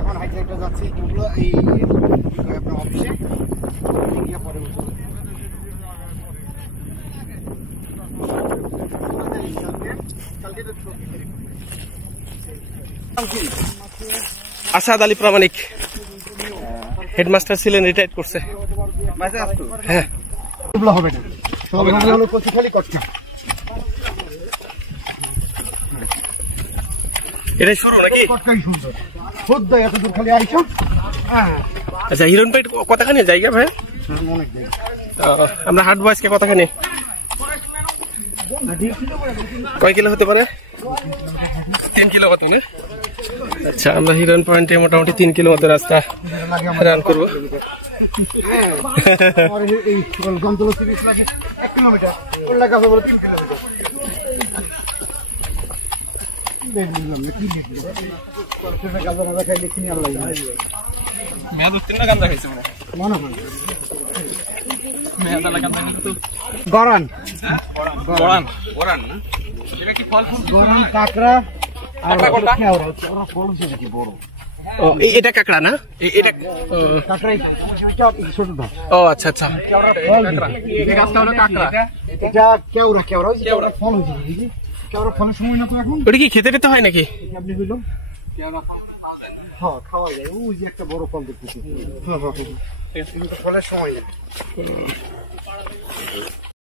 এখন হাইটে যাচ্ছি ওগুলো এই আপনার অফিসে গিয়ে পরে আসাদ আলী প্রামাণিক হেডমাস্টার ছিলেন, রিটায়ার করছে। হ্যাঁ হবে না, খালি করছে। এটাই শুরু নাকি? এতদূর খালি আইসো। আচ্ছা, হিরণ পাইট কতখানি জায়গা ভাই? আমরা হাট বয়সকে কতখানি, কয় কিলো হতে পারে? 3 কিলো মতো না? আচ্ছা, আমরা হিরণ পয়েন্টে মোটামুটি 3 কিলো মতো রাস্তা রান করবো। এটা কাঁকড়া না? এটা ও আচ্ছা আচ্ছা, ওটা কি খেতে টেতে হয় নাকি? খাওয়া যায়, ওই যে একটা বড় ফল দেখতেছি, ফলের সময়